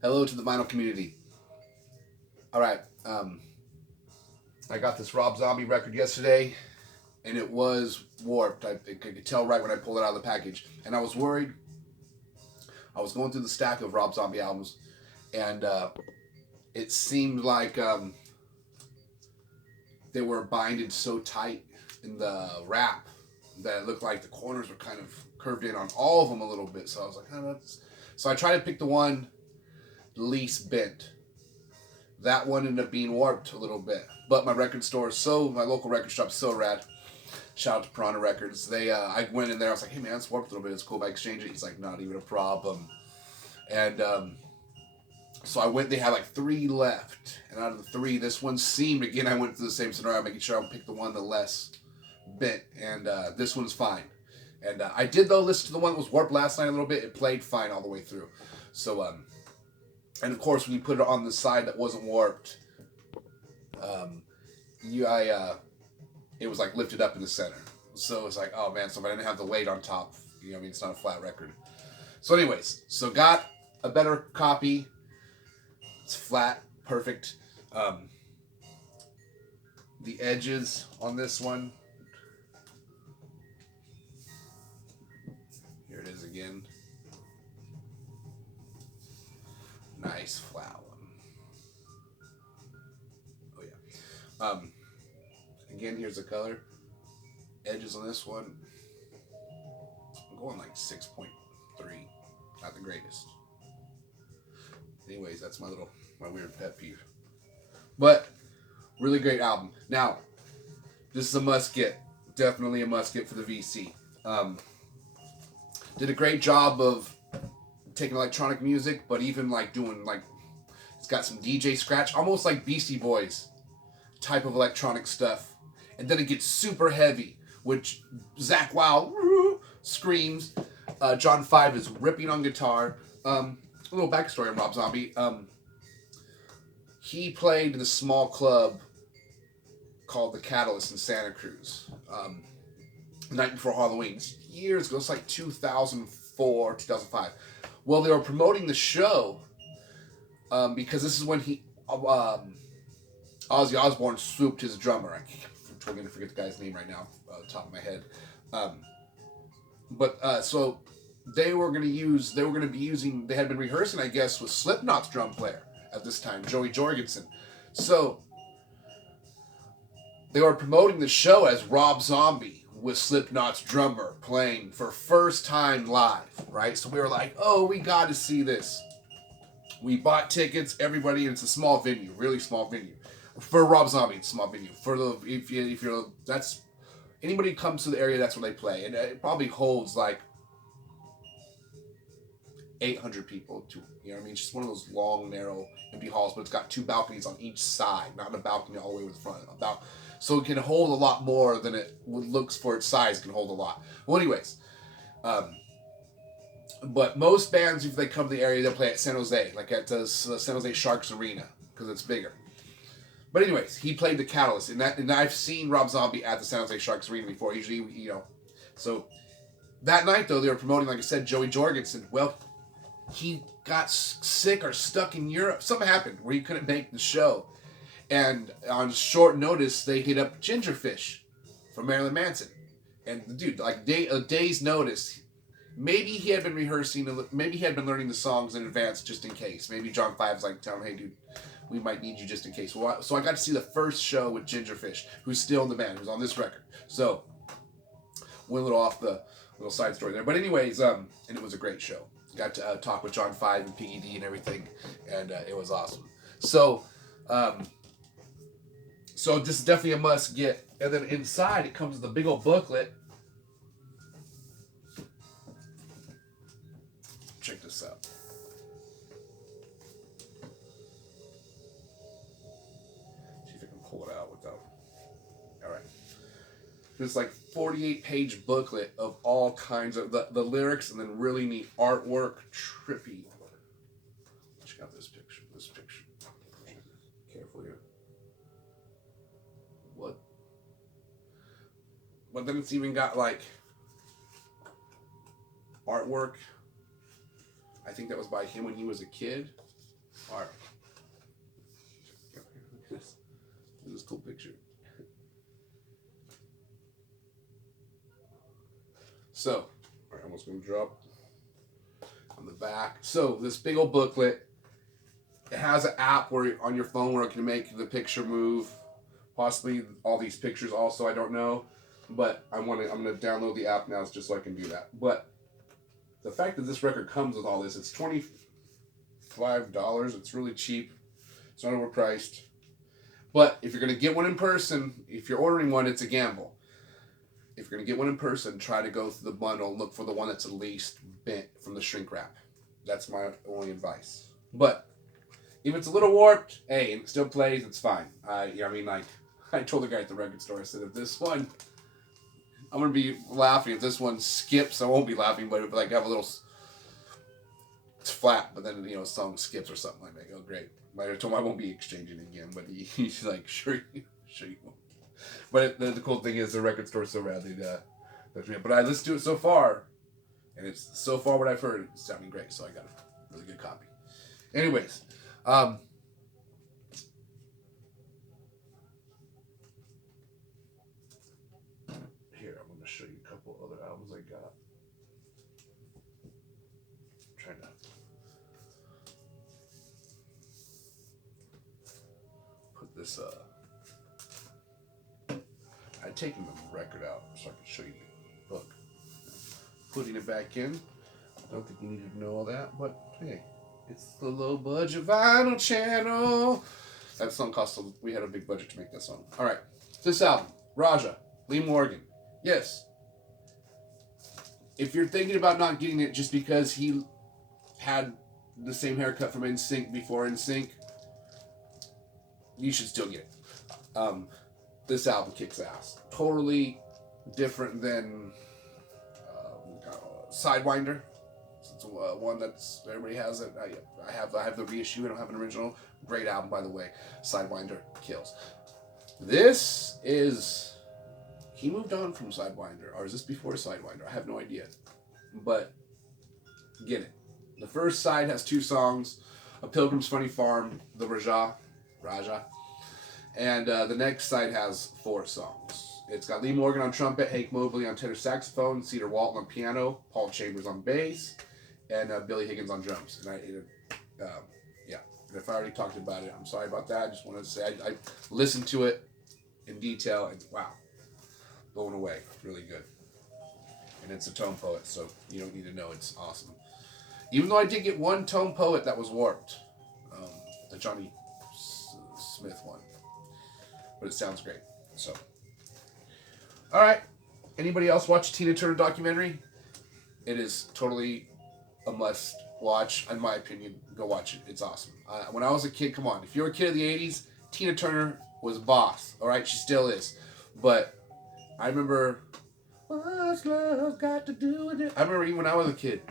Hello to the vinyl community. All right, I got this Rob Zombie record yesterday, and it was warped. I could tell right when I pulled it out of the package, and I was worried. I was going through the stack of Rob Zombie albums, and it seemed like they were binded so tight in the wrap that it looked like the corners were kind of curved in on all of them a little bit. So I was like, oh, that's... So I tried to pick the one least bent. That one ended up being warped a little bit. But my local record shop's so rad. Shout out to Piranha Records. I went in there. I was like, hey man, it's warped a little bit. It's cool if I exchange it. He's like, not even a problem. And so I went. They had like three left, and out of the three, this one seemed again. I went through the same scenario, making sure I would pick the one the less bent, and this one's fine. And I did though listen to the one that was warped last night a little bit. It played fine all the way through. So and of course when you put it on the side that wasn't warped, um, you I it was like lifted up in the center. So it's like, oh man, so if I didn't have the weight on top, I mean, it's not a flat record. So, anyways, so got a better copy. It's flat, perfect. Um, the edges on this one, here it is again. Nice flat one. Oh yeah. Again, here's the color. Edges on this one, I'm going like 6.3. Not the greatest. Anyways, that's my weird pet peeve. But really great album. Now, this is a must get. Definitely a must get for the VC. Did a great job of taking electronic music, but even like doing like it's got some DJ scratch, almost like Beastie Boys type of electronic stuff, and then it gets super heavy, which Zach Wild screams. John Five is ripping on guitar. A little backstory on Rob Zombie. He played in a small club called the Catalyst in Santa Cruz. The night before Halloween, years ago. It's like 2004, 2005. Well, they were promoting the show because this is when Ozzy Osbourne swooped his drummer. I'm trying to forget the guy's name right now, top of my head. So they were going to be using. They had been rehearsing, I guess, with Slipknot's drum player at this time, Joey Jorgensen. So they were promoting the show as Rob Zombie with Slipknot's drummer playing for first time live, right? So we were like, oh, we got to see this. We bought tickets, everybody, and it's a small venue, really small venue. For Rob Zombie, it's a small venue. For the if you're that's anybody who comes to the area, that's where they play, and it probably holds like 800 people. You know what I mean? It's just one of those long, narrow, empty halls, but it's got two balconies on each side, not a balcony all the way with the front. So it can hold a lot more than it looks for its size. It can hold a lot. Well, anyways, but most bands, if they come to the area, they'll play at San Jose, like at the San Jose Sharks Arena, because it's bigger. But anyways, he played the Catalyst, and I've seen Rob Zombie at the San Jose Sharks Arena before. Usually, so that night though they were promoting, like I said, Joey Jorgensen. Well, he got sick or stuck in Europe. Something happened where he couldn't make the show, and on short notice they hit up Gingerfish from Marilyn Manson, and the dude, like a day's notice. Maybe he had been rehearsing. Maybe he had been learning the songs in advance just in case. Maybe John Five's like telling him, "Hey, dude, we might need you just in case." Well, so I got to see the first show with Gingerfish, who's still in the band, who's on this record. So went a little off the little side story there, but anyways, and it was a great show. Got to talk with John Five and Piggy D and everything, and it was awesome. So, so this is definitely a must get. And then inside it comes with a big old booklet. Check this out. See if I can pull it out without. All right. This like 48-page booklet of all kinds of the lyrics, and then really neat artwork. Trippy. Check out this picture. This picture. Careful here. What? But then it's even got like artwork. I think that was by him when he was a kid. All right. Look at this. Look at this cool picture. So, all right, I'm almost going to drop on the back. So, this big old booklet. It has an app where on your phone where it can make the picture move. Possibly all these pictures also, I don't know. But I'm going to download the app now just so I can do that. But the fact that this record comes with all this, it's $25. It's really cheap. It's not overpriced. But if you're going to get one in person, if you're ordering one, it's a gamble. If you're going to get one in person, try to go through the bundle and look for the one that's at least bent from the shrink wrap. That's my only advice. But if it's a little warped, hey, and it still plays, it's fine. I told the guy at the record store, I said, if this one, I'm going to be laughing. If this one skips, I won't be laughing, but if I have a little, it's flat, but then, a song skips or something like that. I go, great. I told him I won't be exchanging again, but he's like, sure you won't. But the cool thing is the record store so rad. But I listened to it so far, and it's so far what I've heard, it's sounding great, so I got a really good copy. Anyways, here, I'm going to show you a couple other albums I got. I'm trying to put this, I'd taken the record out so I could show you the book. Putting it back in. I don't think you need to know all that, but hey, it's the low budget vinyl channel. That song we had a big budget to make that song. All right, this album, Raja, Lee Morgan. Yes, if you're thinking about not getting it just because he had the same haircut from NSYNC before NSYNC, you should still get it. This album kicks ass. Totally different than Sidewinder. It's one that's everybody has it. I have the reissue. I don't have an original. Great album, by the way. Sidewinder kills. This is, he moved on from Sidewinder, or is this before Sidewinder? I have no idea, but get it. The first side has 2 songs: A Pilgrim's Funny Farm, the Raja, and the next side has 4 songs. It's got Lee Morgan on trumpet, Hank Mobley on tenor saxophone, Cedar Walton on piano, Paul Chambers on bass, and Billy Higgins on drums. And And if I already talked about it, I'm sorry about that. I just wanted to say I listened to it in detail, and wow, blown away. Really good. And it's a tone poet, so you don't need to know. It's awesome. Even though I did get one tone poet that was warped, the Johnny Smith one, but it sounds great. So, all right. Anybody else watch a Tina Turner documentary? It is totally a must watch, in my opinion. Go watch it. It's awesome. When I was a kid, come on. If you were a kid of the 80s, Tina Turner was boss. All right? She still is. But I remember, what's love got to do with it? I remember even when I was a kid.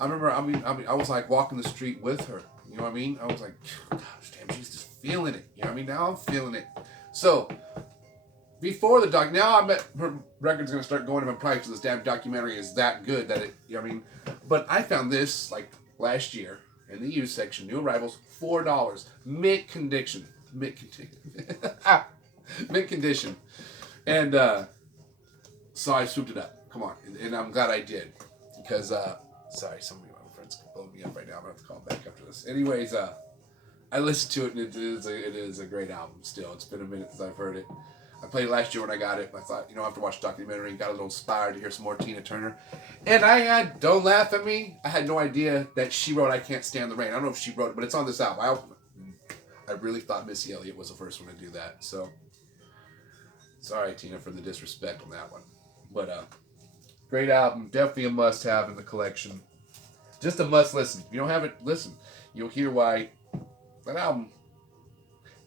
I was like walking the street with her. You know what I mean? I was like, gosh, damn, she's just feeling it. You know what I mean? Now I'm feeling it. So, before the doc, now I bet her record's going to start going up in price because this damn documentary is that good that it, you know what I mean? But I found this, like, last year in the used section, new arrivals, $4. Mint condition. Mint condition. And, so I swooped it up. Come on. And I'm glad I did. Because, sorry, some of my friends can blow me up right now. I'm going to have to call back after this. Anyways, I listened to it, and it is a great album still. It's been a minute since I've heard it. I played it last year when I got it. I thought, after watching the documentary, got a little inspired to hear some more Tina Turner. And don't laugh at me, I had no idea that she wrote I Can't Stand the Rain. I don't know if she wrote it, but it's on this album. I really thought Missy Elliott was the first one to do that. So, sorry, Tina, for the disrespect on that one. But, great album. Definitely a must-have in the collection. Just a must-listen. If you don't have it, listen. You'll hear why that album,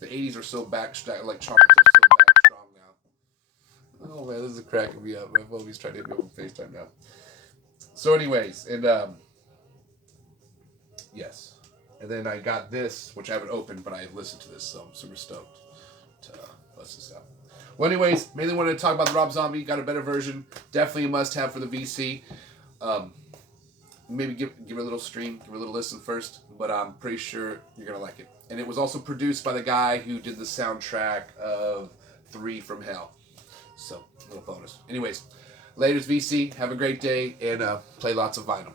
the 80s are so like trumpets are so back strong now. Oh man, this is cracking me up. My phone trying to hit me over FaceTime now. So anyways, and yes. And then I got this, which I haven't opened, but I listened to this, so I'm super stoked to bust this out. Well, anyways, mainly wanted to talk about the Rob Zombie. Got a better version. Definitely a must-have for the VC. maybe give it a little stream, give it a little listen first, but I'm pretty sure you're gonna like it. And it was also produced by the guy who did the soundtrack of 3 from Hell. So, a little bonus. Anyways, laters VC, have a great day, and play lots of vinyl.